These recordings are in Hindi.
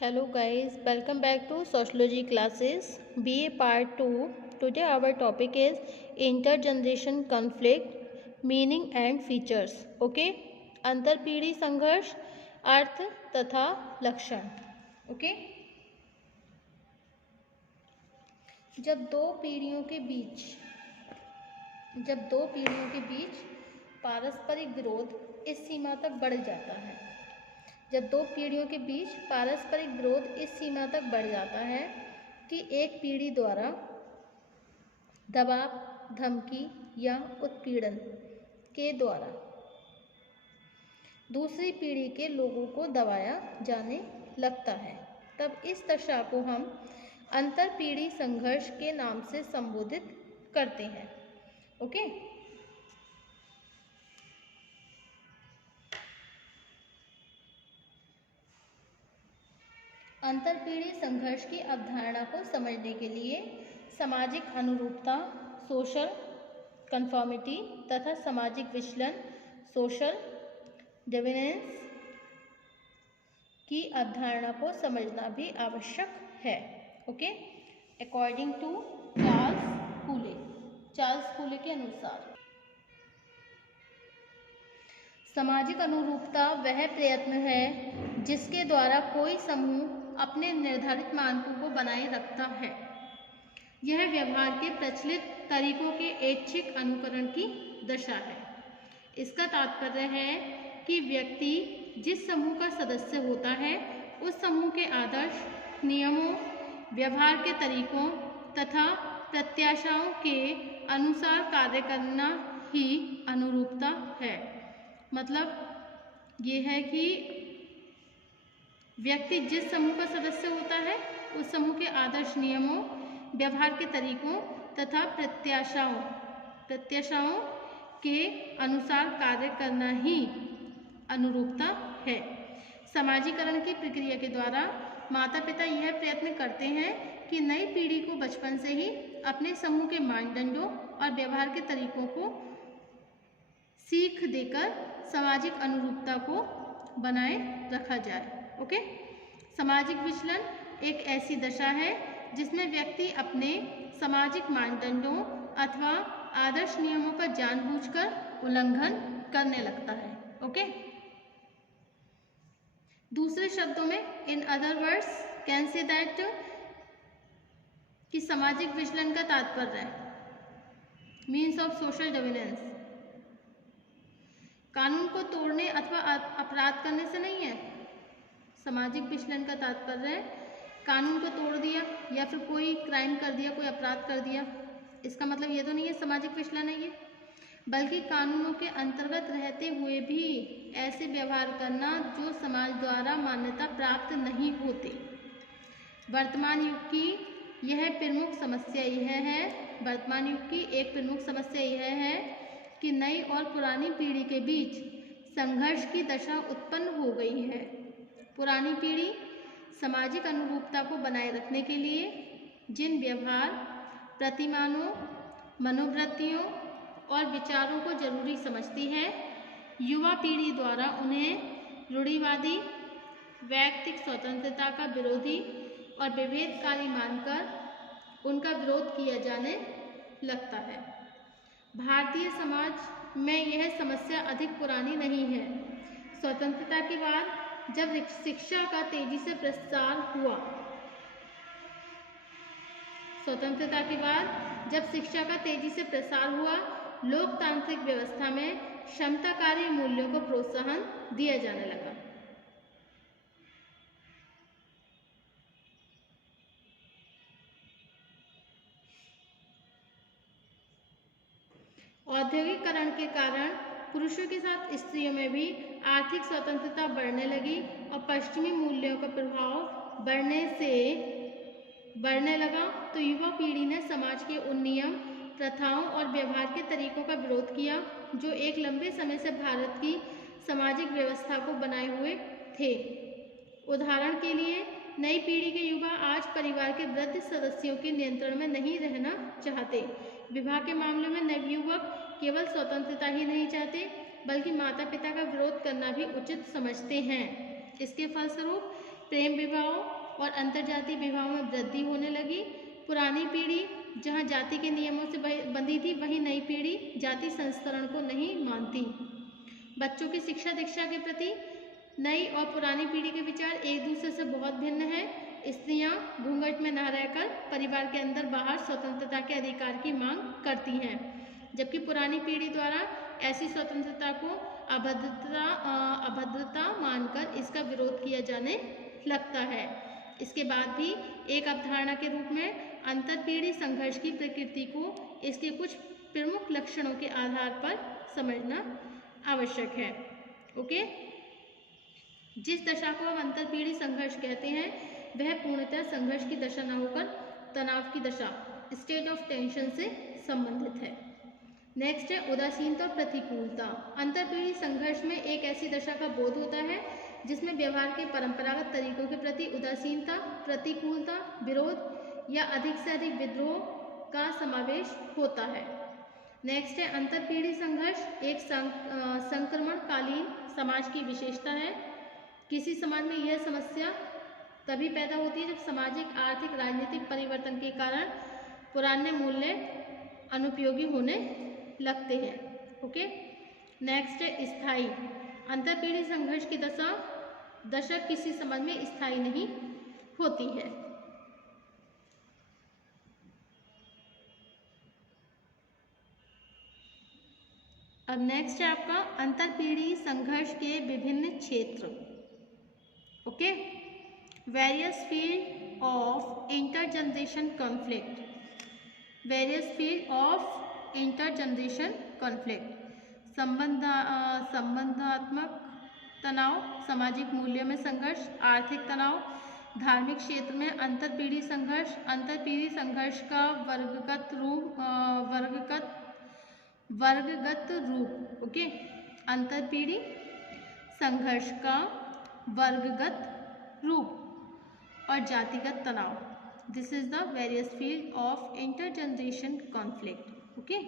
Hello guys, welcome back to Sociology classes BA Part 2. Today our topic is intergeneration conflict, meaning and features. Okay? अंतरपीढ़ी संघर्ष, अर्थ तथा लक्षण. Okay? जब दो पीढ़ियों के बीच पारस्परिक विरोध इस सीमा तक बढ़ जाता है कि एक पीढ़ी द्वारा दबाव, धमकी या उत्पीड़न के द्वारा दूसरी पीढ़ी के लोगों को दबाया जाने लगता है, तब इस दशा को हम अंतरपीढ़ी संघर्ष के नाम से संबोधित करते हैं. ओके? अंतरपीढ़ी संघर्ष की अवधारणा को समझने के लिए सामाजिक अनुरूपता, सोशल कन्फॉर्मिटी तथा सामाजिक विचलन, सोशल डिविनेंस की अवधारणा को समझना भी आवश्यक है. ओके? अकॉर्डिंग टू चार्ल्स कूले के अनुसार सामाजिक अनुरूपता वह प्रयत्न है जिसके द्वारा कोई समूह अपने निर्धारित मानकों को बनाए रखता है. यह व्यवहार के प्रचलित तरीकों के ऐच्छिक अनुकरण की दशा है. इसका तात्पर्य है कि व्यक्ति जिस समूह का सदस्य होता है उस समूह के आदर्श, नियमों, व्यवहार के तरीकों तथा प्रत्याशाओं के अनुसार कार्य करना ही अनुरूपता है. मतलब ये है कि व्यक्ति जिस समूह का सदस्य होता है उस समूह के आदर्श, नियमों, व्यवहार के तरीकों तथा प्रत्याशाओं के अनुसार कार्य करना ही अनुरूपता है. समाजीकरण की प्रक्रिया के द्वारा माता पिता यह प्रयत्न करते हैं कि नई पीढ़ी को बचपन से ही अपने समूह के मानदंडों और व्यवहार के तरीकों को सीख देकर सामाजिक अनुरूपता को बनाए रखा जाए. ओके? सामाजिक विचलन एक ऐसी दशा है जिसमें व्यक्ति अपने सामाजिक मानदंडों अथवा आदर्श नियमों का जानबूझकर उल्लंघन करने लगता है. ओके? दूसरे शब्दों में, in other words can say that कि सामाजिक विचलन का तात्पर्य है मीन्स ऑफ सोशल डिविनेंस कानून को तोड़ने अथवा अपराध करने से नहीं है. सामाजिक विचलन का तात्पर्य है कानून को तोड़ दिया या फिर कोई क्राइम कर दिया, कोई अपराध कर दिया. इसका मतलब ये तो नहीं है सामाजिक विचलन है ये, बल्कि कानूनों के अंतर्गत रहते हुए भी ऐसे व्यवहार करना जो समाज द्वारा मान्यता प्राप्त नहीं होते. वर्तमान युग की एक प्रमुख समस्या यह है कि नई और पुरानी पीढ़ी के बीच संघर्ष की दशा उत्पन्न हो गई है. पुरानी पीढ़ी सामाजिक अनुरूपता को बनाए रखने के लिए जिन व्यवहार, प्रतिमानों, मनोवृत्तियों और विचारों को जरूरी समझती है, युवा पीढ़ी द्वारा उन्हें रूढ़िवादी, वैयक्तिक स्वतंत्रता का विरोधी और विभेदकारी मानकर उनका विरोध किया जाने लगता है. भारतीय समाज में यह समस्या अधिक पुरानी नहीं है. स्वतंत्रता के बाद जब शिक्षा का तेजी से प्रसार हुआ, लोकतांत्रिक व्यवस्था में समताकारी मूल्यों को प्रोत्साहन दिया जाने लगा. औद्योगिकरण के कारण पुरुषों के साथ स्त्रियों में भी आर्थिक स्वतंत्रता बढ़ने लगी और पश्चिमी मूल्यों का प्रभाव बढ़ने लगा, तो युवा पीढ़ी ने समाज के उन नियम, प्रथाओं और व्यवहार के तरीकों का विरोध किया जो एक लंबे समय से भारत की सामाजिक व्यवस्था को बनाए हुए थे. उदाहरण के लिए, नई पीढ़ी के युवा आज परिवार के वृद्ध सदस्यों के नियंत्रण में नहीं रहना चाहते. विवाह के मामले में नवयुवक केवल स्वतंत्रता ही नहीं चाहते बल्कि माता पिता का विरोध करना भी उचित समझते हैं. इसके फलस्वरूप प्रेम विवाहों और अंतर्जातीय विवाहों में वृद्धि होने लगी। पुरानी पीढ़ी जहाँ जाति के नियमों से बंधी थी, वहीं नई पीढ़ी जाति संस्करण को नहीं मानती। बच्चों की शिक्षा दीक्षा के प्रति नई और पुरानी पीढ़ी के विचार एक दूसरे से बहुत भिन्न हैं। स्त्रियां घूंघट में न रहकर परिवार के अंदर बाहर स्वतंत्रता के अधिकार की मांग करती हैं, जबकि पुरानी पीढ़ी द्वारा ऐसी स्वतंत्रता को अभद्रता मानकर इसका विरोध किया जाने लगता है। इसके बाद भी एक अवधारणा के रूप में अंतरपीढ़ी संघर्ष की प्रकृति को इसके कुछ प्रमुख लक्षणों के आधार पर समझना आवश्यक है। ओके, जिस दशा को हम अंतरपीढ़ी संघर्ष कहते हैं वह पूर्णतः संघर्ष की दशा न होकर तनाव की दशा, स्टेट ऑफ टेंशन से संबंधित है। नेक्स्ट है उदासीनता और प्रतिकूलता। अंतरपीढ़ी संघर्ष में एक ऐसी दशा का बोध होता है जिसमें व्यवहार के परंपरागत तरीकों के प्रति उदासीनता, प्रतिकूलता, विरोध या अधिक से अधिक विद्रोह का समावेश होता है। नेक्स्ट है अंतरपीढ़ी संघर्ष एक संक्रमणकालीन समाज की विशेषता है। किसी समाज में यह समस्या तभी पैदा होती है जब सामाजिक, आर्थिक, राजनीतिक परिवर्तन के कारण पुराने मूल्य अनुपयोगी होने लगते हैं। ओके, नेक्स्ट है स्थायी। अंतरपीढ़ी संघर्ष की दशा किसी समाज में स्थायी नहीं होती है। अब नेक्स्ट है आपका अंतरपीढ़ी संघर्ष के विभिन्न क्षेत्र। Okay, various field of intergeneration conflict. Various field of intergeneration conflict. संबंधात्मक तनाव, सामाजिक मूल्यों में संघर्ष, आर्थिक तनाव, धार्मिक क्षेत्र में अंतरपीढ़ी संघर्ष। अंतरपीढ़ी संघर्ष का वर्गगत रूप। ओके, अंतरपीढ़ी संघर्ष का वर्गगत रूप और जातिगत तनाव। This is the various field of intergeneration conflict. Okay,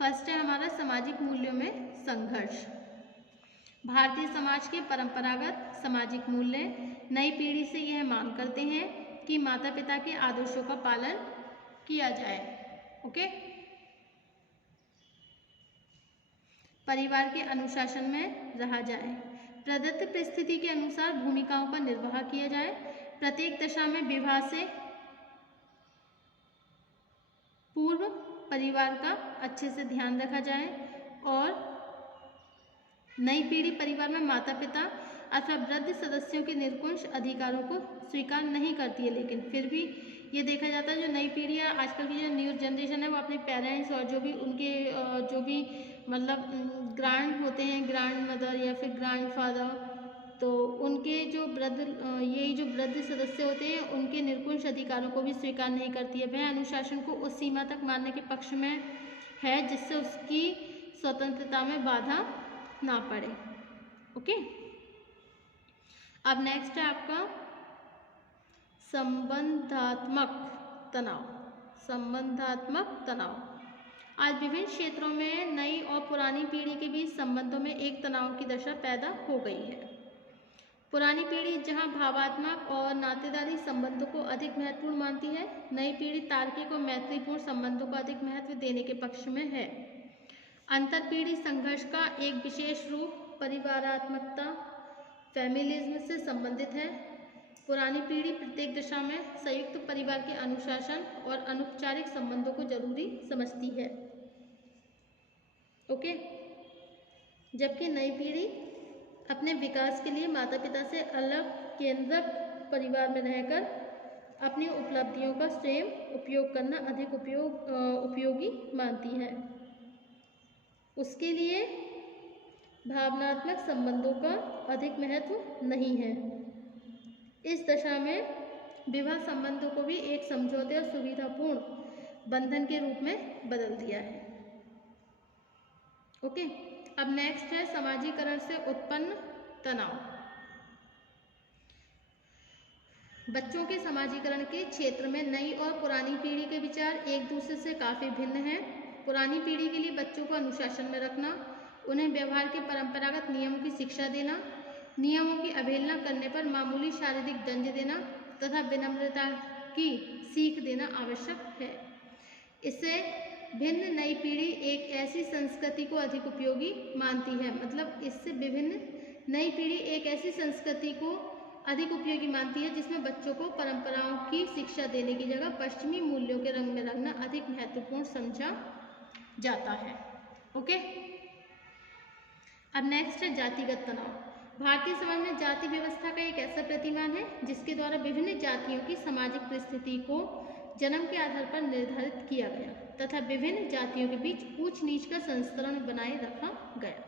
first है हमारा सामाजिक मूल्यों में संघर्ष। भारतीय समाज के परंपरागत सामाजिक मूल्य नई पीढ़ी से यह मांग करते हैं कि माता पिता के आदर्शों का पालन किया जाए। ओके, परिवार के अनुशासन में रहा जाए, प्रदत्त परिस्थिति के अनुसार भूमिकाओं का निर्वाह किया जाए, प्रत्येक दशा में विवाह से पूर्व परिवार का अच्छे से ध्यान रखा जाए और नई पीढ़ी परिवार में माता पिता अथवा वृद्ध सदस्यों के निरंकुश अधिकारों को स्वीकार नहीं करती है, लेकिन फिर भी ये देखा जाता है जो नई पीढ़ी है, आजकल की जो न्यू जनरेशन है, वो अपने पेरेंट्स और जो भी उनके जो भी मतलब ग्रैंड होते हैं, ग्रैंड मदर या फिर ग्रैंड फादर, तो उनके जो वृद्ध सदस्य होते हैं उनके निरंकुश अधिकारों को भी स्वीकार नहीं करती है। वह अनुशासन को उस सीमा तक मानने के पक्ष में है जिससे उसकी स्वतंत्रता में बाधा ना पड़े। ओके, अब नेक्स्ट है आपका संबंधात्मक तनाव। संबंधात्मक तनाव आज विभिन्न क्षेत्रों में नई और पुरानी पीढ़ी के बीच संबंधों में एक तनाव की दशा पैदा हो गई है। पुरानी पीढ़ी जहां भावात्मक और नातेदारी संबंधों को अधिक महत्वपूर्ण मानती है, नई पीढ़ी तार्किक और मैत्रीपूर्ण संबंधों को अधिक महत्व देने के पक्ष में है। अंतरपीढ़ी संघर्ष का एक विशेष रूप परिवारात्मकता, फेमिनिज्म से संबंधित है। पुरानी पीढ़ी प्रत्येक दशा में संयुक्त परिवार के अनुशासन और अनौपचारिक संबंधों को जरूरी समझती है। ओके, जबकि नई पीढ़ी अपने विकास के लिए माता पिता से अलग केंद्रक परिवार में रहकर अपनी उपलब्धियों का स्वयं उपयोग करना अधिक उपयोगी मानती है। उसके लिए भावनात्मक संबंधों का अधिक महत्व नहीं है। इस दशा में विवाह संबंधों को भी एक समझौते और सुविधापूर्ण बंधन के रूप में बदल दिया है। ओके, अब नेक्स्ट है समाजीकरण से उत्पन्न तनाव। बच्चों के समाजीकरण के क्षेत्र में नई और पुरानी पीढ़ी के विचार एक दूसरे से काफ़ी भिन्न हैं। पुरानी पीढ़ी के लिए बच्चों को अनुशासन में रखना, उन्हें व्यवहार के परंपरागत नियमों की शिक्षा देना, नियमों की अवहेलना करने पर मामूली शारीरिक दंड देना तथा विनम्रता की सीख देना आवश्यक है। इससे भिन्न नई पीढ़ी एक ऐसी संस्कृति को अधिक उपयोगी मानती है, मतलब इससे विभिन्न नई पीढ़ी एक ऐसी संस्कृति को अधिक उपयोगी मानती है जिसमें बच्चों को परंपराओं की शिक्षा देने की जगह पश्चिमी मूल्यों के रंग में रंगना अधिक महत्वपूर्ण समझा जाता है। ओके, अब नेक्स्ट है जातिगत तनाव। भारतीय समाज में जाति व्यवस्था का एक ऐसा प्रतिमान है जिसके द्वारा विभिन्न जातियों की सामाजिक परिस्थिति को जन्म के आधार पर निर्धारित किया गया तथा विभिन्न जातियों के बीच ऊंच नीच का संस्करण बनाए रखा गया।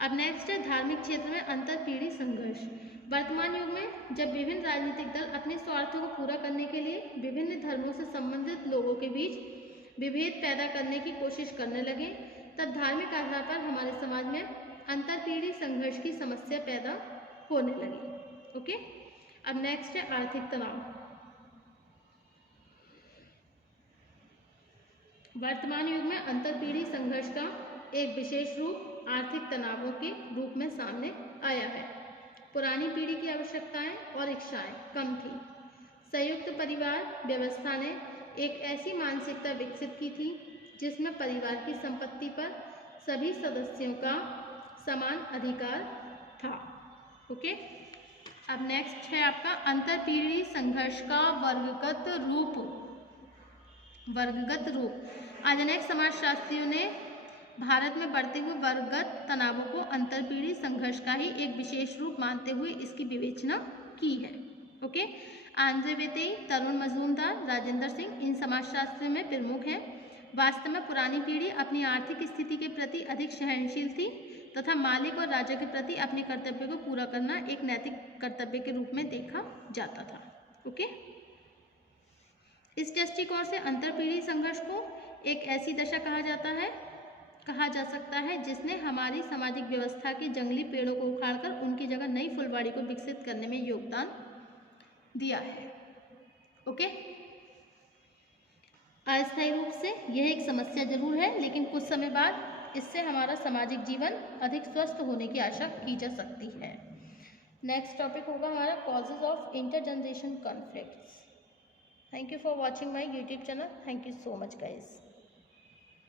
अब नेक्स्ट है धार्मिक क्षेत्र में अंतर पीढ़ी संघर्ष। वर्तमान युग में जब विभिन्न राजनीतिक दल अपने स्वार्थों को पूरा करने के लिए विभिन्न धर्मों से संबंधित लोगों के बीच विभेद पैदा करने की कोशिश करने लगे, तब धार्मिक आधार पर हमारे समाज में अंतर पीढ़ी संघर्ष की समस्या पैदा होने लगी। ओके, अब नेक्स्ट है आर्थिक तनाव। वर्तमान युग में अंतर पीढ़ी संघर्ष का एक विशेष रूप आर्थिक तनावों के रूप में सामने आया है। पुरानी पीढ़ी की आवश्यकताएं और इच्छाएं कम थी। संयुक्त परिवार व्यवस्था ने एक ऐसी मानसिकता विकसित की थी जिसमें परिवार की संपत्ति पर सभी सदस्यों का समान अधिकार था। ओके, अब नेक्स्ट है आपका अंतर पीढ़ी संघर्ष का वर्गगत रूप। आज अनेक समाजशास्त्रियों ने भारत में बढ़ते हुए वर्गगत तनावों को अंतर पीढ़ी संघर्ष का ही एक विशेष रूप मानते हुए इसकी विवेचना की है। ओके, आंद्रे वेतेई, तरुण मजूमदार, राजेंद्र सिंह इन समाजशास्त्रियों में प्रमुख हैं। वास्तव में पुरानी पीढ़ी अपनी आर्थिक स्थिति के प्रति अधिक सहनशील थी तथा मालिक और राजा के प्रति अपने कर्तव्य को पूरा करना एक नैतिक कर्तव्य के रूप में देखा जाता था। ओके, इस दृष्टिकोण से अंतर पीढ़ी संघर्ष को एक ऐसी दशा कहा जा सकता है जिसने हमारी सामाजिक व्यवस्था के जंगली पेड़ों को उखाड़कर उनकी जगह नई फुलवाड़ी को विकसित करने में योगदान दिया है। ओके, अस्थायी रूप से यह एक समस्या जरूर है, लेकिन कुछ समय बाद इससे हमारा सामाजिक जीवन अधिक स्वस्थ होने की आशा की जा सकती है। नेक्स्ट टॉपिक होगा हमारा causes of intergeneration conflicts. Thank you for watching my YouTube channel. Thank you so much guys.